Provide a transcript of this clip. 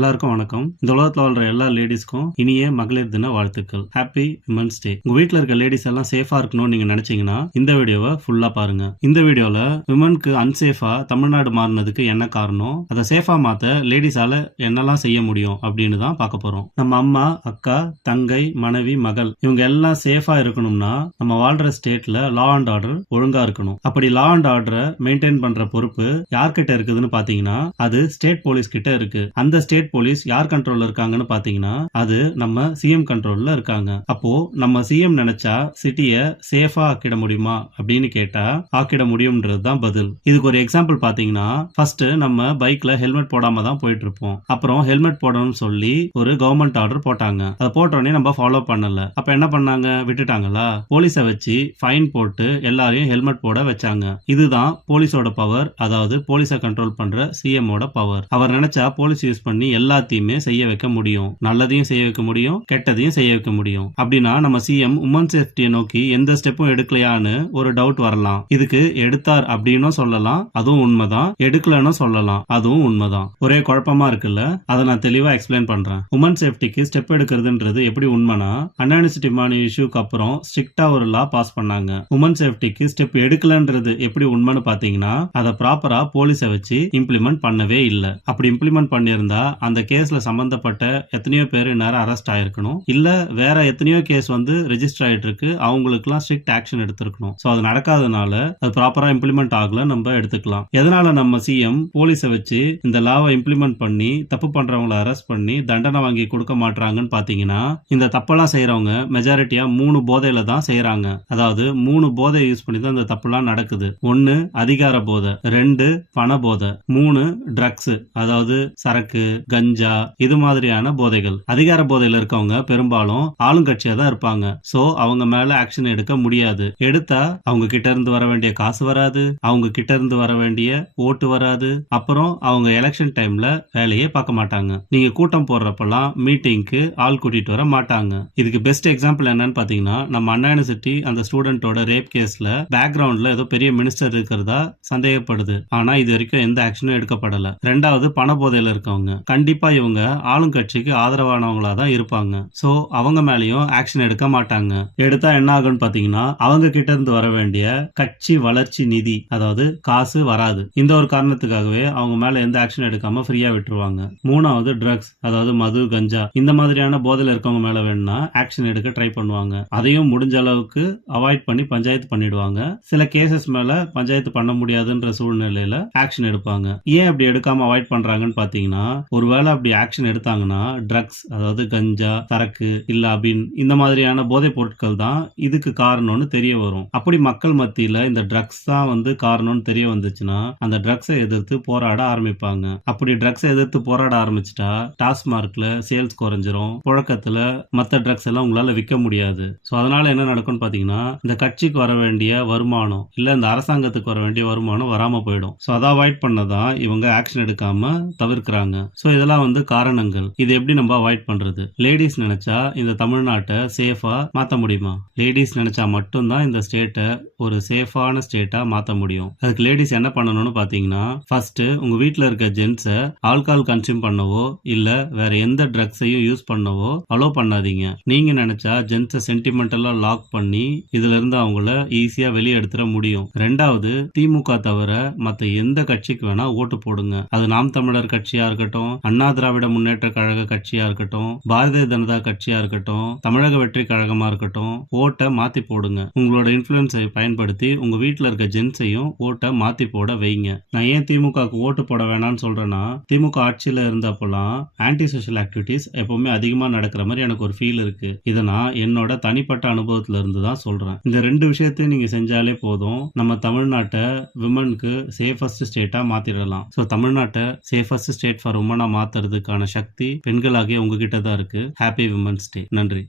எல்லாருக்கும் வணக்கம். இந்த உலகத்துல வாழ்ற எல்லா லேடிஸ்க்கும் இனிய மகளிர் தின வாழ்த்துக்கள். Happy women's day. உங்க வீட்ல இருக்க லேடிஸ் எல்லாம் சேஃபா இருக்கணும்னு நீங்க நினைச்சீங்கன்னா இந்த வீடியோவை ஃபுல்லா பாருங்க. இந்த வீடியோல விமனுக்கு அன்சேஃபா தமிழ்நாடு மாறினதுக்கு என்ன காரணம், அதை சேஃபா மாத்த லேடிஸால என்னெல்லாம் செய்ய முடியும் அப்படின்னு தான் பார்க்க போறோம். நம்ம அம்மா, அக்கா, தங்கை, மனைவி, மகள் இவங்க எல்லாம் சேஃபா இருக்கணும்னா நம்ம வாழ்ற ஸ்டேட்ல லா அண்ட் ஆர்டர் ஒழுங்கா இருக்கணும். அப்படி லா அண்ட் ஆர்டரை மெயின்டைன் பண்ற பொறுப்பு யார்கிட்ட இருக்குதுன்னு பாத்தீங்கன்னா அது ஸ்டேட் போலீஸ் கிட்ட இருக்கு. அந்த ஸ்டேட் போலீஸ் யார் கண்ட்ரோல்ல இருக்காங்கன்னு பாத்தீங்கன்னா அது நம்ம சிஎம் கண்ட்ரோல்ல இருக்காங்க. அப்போ நம்ம சிஎம் நினைச்சா சிட்டிய சேஃபா ஆக்கிட முடியுமா அப்படின்னு கேட்டா ஆக்கிட முடியும்ன்றது தான் பதில். இதுக்கு ஒரு எக்ஸாம்பிள் பாத்தீங்கன்னா ஃபர்ஸ்ட் நம்ம பைக்ல ஹெல்மெட் போடாம தான் போயிட்டு இருப்போம். அப்புறம் ஹெல்மெட் போடணும்னு சொல்லி ஒரு கவர்மெண்ட் ஆர்டர் போட்டாங்க. அதை போட்டோடனே நம்ம ஃபாலோ பண்ணல. அப்ப என்ன பண்ணாங்க, விட்டுட்டாங்களா? போலீஸை வச்சு ஃபைன் போட்டு எல்லாரையும் ஹெல்மெட் போட வச்சாங்க. இதுதான் போலீஸோட பவர், அதாவது போலீஸை கண்ட்ரோல் பண்ற சிஎம் ஓட பவர். அவர் நினைச்சா போலீஸ் யூஸ் பண்ணி எல்லாத்தையுமே செய்ய வைக்க முடியும். நல்லதையும் செய்ய வைக்க முடியும், கெட்டதையும் செய்ய வைக்க முடியும். அப்படின்னா நம்ம சிஎம் உமன் சேஃப்டியை நோக்கி எந்த ஸ்டெப்பும் எடுக்கலையான்னு ஒரு டவுட் வரலாம். இதுக்கு எடுத்தார் அப்படின்னும் சொல்லலாம், அதுவும் உண்மைதான். எடுக்கலன்னு சொல்லலாம், அதுவும் உண்மைதான். ஒரே குழப்பமா இருக்குல்ல? அதை நான் தெளிவா எக்ஸ்பிளைன் பண்றேன். உமன் சேஃப்டிக்கு ஸ்டெப் எடுக்கிறதுன்றது எப்படி உண்மைனா, அன்ஆனிசிட்டிமான இஷ்யூக்கு அப்புறம் ஸ்ட்ரிக்டா ஒரு லா பாஸ் பண்ணாங்க. உமன் சேஃப்டிக்கு ஸ்டெப் எடுக்கலன்றது எப்படி உண்மைன்னு பாத்தீங்கன்னா அதை ப்ராப்பரா போலீஸை வச்சு இம்ப்ளிமெண்ட் பண்ணவே இல்லை. அப்படி இம்ப்ளிமெண்ட் பண்ணியிருந்தா அந்த கேஸ்ல சம்பந்தப்பட்ட எத்தனையோ பேர் நேரம் அரெஸ்ட் ஆயிருக்கணும், இல்ல வேற எத்தனையோ கேஸ் ரெஜிஸ்டர் ஆயிட்டு இருக்கு, அவங்களுக்குலாம் ஸ்ட்ரிக்ட் ஆக்ஷன் எடுத்திருக்கணும். சோ அது நடக்காதனால அது ப்ராப்பரா இம்ப்ளிமெண்ட் ஆகல நம்ம எடுத்துக்கலாம். எதனால நம்ம சிஎம் போலீஸை வச்சு இந்த லாவை இம்ப்ளிமெண்ட் பண்ணி தப்பு பண்றவங்களை அரெஸ்ட் பண்ணி தண்டனை வாங்கி கொடுக்க மாட்டாங்கன்னு பாத்தீங்கன்னா இந்த தப்பெல்லாம் செய்யறவங்க மெஜாரிட்டியா 3 போதையில தான் செய்யறாங்க. அதாவது 3 போதை யூஸ் பண்ணி தான் இந்த தப்புலாம் நடக்குது. 1 அதிகார போதை, 2 பண போதை, 3 ட்ரக்ஸ் அதாவது சரக்கு, கஞ்சா, இது மாதிரியான போதைகள். அதிகார போதையில இருக்கவங்க பெரும்பாலும் ஆளுங்கட்சியா தான் இருப்பாங்க. சோ அவங்க மேல ஆக்ஷன் எடுக்க முடியாது. எடுத்தா அவங்க கிட்ட இருந்து வர வேண்டிய காசு வராது, அவங்க கிட்ட இருந்து வர வேண்டிய ஓட்டு வராது, அப்புறம் அவங்க எலெக்ஷன் டைம்ல வேலையே பார்க்க மாட்டாங்க. நீங்க கூட்டம் போடுறப்பெல்லாம் மீட்டிங்க்கு ஆள் கூட்டிட்டு வர மாட்டாங்க. இதுக்கு பெஸ்ட் எக்ஸாம்பிள் என்னன்னு பாத்தீங்கன்னா நம்ம அண்ணா யூனிவர்சிட்டி அந்த ஸ்டூடெண்டோட ரேப் கேஸ்ல பேக்ரவுண்ட்ல ஏதோ பெரிய மினிஸ்டர் இருக்கிறதா சந்தேகப்படுது. ஆனா இது வரைக்கும் எந்த ஆக்ஷனும் எடுக்கப்படல. 2வது பண போதையில இருக்கவங்க. கண்டிப்பா இவங்க ஆளுங்கட்சிக்கு ஆதரவானவங்களா தான் இருப்பாங்க. சோ அவங்க மேலயும் ஆக்ஷன் எடுக்க மாட்டாங்க. எடுத்தா என்ன ஆகும்னு பாத்தீங்கன்னா அவங்க கிட்ட இருந்து வர வேண்டிய கட்சி வளர்ச்சி நிதி, அதாவது காசு வராது. இந்த ஒரு காரணத்துக்காகவே அவங்க மேல எந்த ஆக்ஷன் எடுக்காம ஃப்ரீயா விட்டுருவாங்க. 3வது ட்ரக்ஸ், அதாவது மது, கஞ்சா, இந்த மாதிரியான போதையில இருக்கவங்க மேல வேணும்னா ஆக்ஷன் எடுக்க ட்ரை பண்ணுவாங்க. அதையும் முடிஞ்ச அளவுக்கு அவாய்ட் பண்ணி பஞ்சாயத்து பண்ணிடுவாங்க. சில கேசஸ் மேல பஞ்சாயத்து பண்ண முடியாதுன்ற சூழ்நிலையில ஆக்ஷன் எடுப்பாங்க. ஏன் அப்படி எடுக்காம அவாய்ட் பண்றாங்கன்னு பாத்தீங்கன்னா ஒருவேளை அப்படி ஆக்ஷன் எடுத்தாங்கன்னா ட்ரக்ஸ், அதாவது கஞ்சா, சரக்கு, இல்ல அபின், இந்த மாதிரியான போதைப் பொருட்கள் தான் இதுக்கு காரணம்னு தெரிய வரும். அப்படி மக்கள் மத்தியில இந்த ட்ரக்ஸ் தான் காரணம்னு தெரிய வந்துச்சுன்னா அந்த ட்ரக்ஸை எதிர்த்து போராட ஆரம்பிப்பாங்க. அப்படி ட்ரக்ஸை எதிர்த்து போராட ஆரம்பிச்சுட்டா டாஸ்மார்க்ல சேல்ஸ் குறைஞ்சிரும், புழக்கத்துல மத்த ட்ரக்ஸ் எல்லாம் உங்களால விற்க முடியாது. சோ அதனால என்ன நடக்கும்னு பாத்தீங்கன்னா இந்த கட்சிக்கு வர வேண்டிய வருமானம், இல்ல இந்த அரசாங்கத்துக்கு வர வேண்டிய வருமானம் வராம போயிடும். சோ அதை அவாய்ட் பண்ணதான் இவங்க ஆக்ஷன் எடுக்காம தவிர்க்கிறாங்க. சோ இதெல்லாம் காரணங்கள். இது எப்படி நம்ம அவாய்ட் பண்றது? லேடிஸ் நினைச்சா இந்த தமிழ்நாட்டை சேஃபா மாத்த முடியுமா? லேடிஸ் நினைச்சா மட்டும்தான் இந்த ஸ்டேட்டை ஒரு சேஃபான ஸ்டேட்டா மாத்த முடியும். அதுக்கு லேடிஸ் என்ன பண்ணணும்னு பாத்தீங்கன்னா ஃபர்ஸ்ட் உங்க வீட்டுல இருக்க ஜென்ஸை ஆல்கஹால் கன்சியூம் பண்ணவோ இல்ல வேற எந்த ட்ரக்ஸையும் யூஸ் பண்ணவோ அலோ பண்ணாதீங்க. நீங்க நினைச்சா ஜென்ஸை சென்டிமெண்டலா லாக் பண்ணி இதுல இருந்து அவங்கள ஈஸியா வெளியே எடுத்துட முடியும். 2வது திமுக தவிர மத்த எந்த கட்சிக்கு வேணா ஓட்டு போடுங்க. அது நாம் தமிழர் கட்சியா இருக்கட்டும், அண்ணா திராவிட முன்னேற்ற கழக கட்சியா இருக்கட்டும், பாரதிய ஜனதா கட்சியா இருக்கட்டும், தமிழக வெற்றி கழகமா இருக்கட்டும், ஓட்டை மாத்தி போடுங்க. உங்களோட இன்ஃபுளுன்ஸை பயன்படுத்தி உங்க வீட்டுல இருக்க ஜென்ஸையும் ஓட்டை மாத்தி போட வைங்க. நான் ஏன் திமுக ஓட்டு போட வேணாம்னு சொல்றேன்னா திமுக ஆட்சியில இருந்தப்பெல்லாம் ஆன்டி சோஷியல் ஆக்டிவிட்டிஸ் எப்பவுமே அதிகமா நடக்கிற மாதிரி எனக்கு ஒரு ஃபீல் இருக்கு. இதை நான் என்னோட தனிப்பட்ட அனுபவத்துல இருந்து தான் சொல்றேன். இந்த 2 விஷயத்தையும் நீங்க செஞ்சாலே போதும், நம்ம தமிழ்நாட்டை விமனுக்கு சேஃபஸ்ட் ஸ்டேட்டா மாத்திடலாம். சோ தமிழ்நாட்டை சேஃபஸ்ட் ஸ்டேட் ஃபார் உமனா மாத்துறதுக்கான சக்தி பெண்களாகிய உங்ககிட்ட தான் இருக்கு. Happy women's day. நன்றி.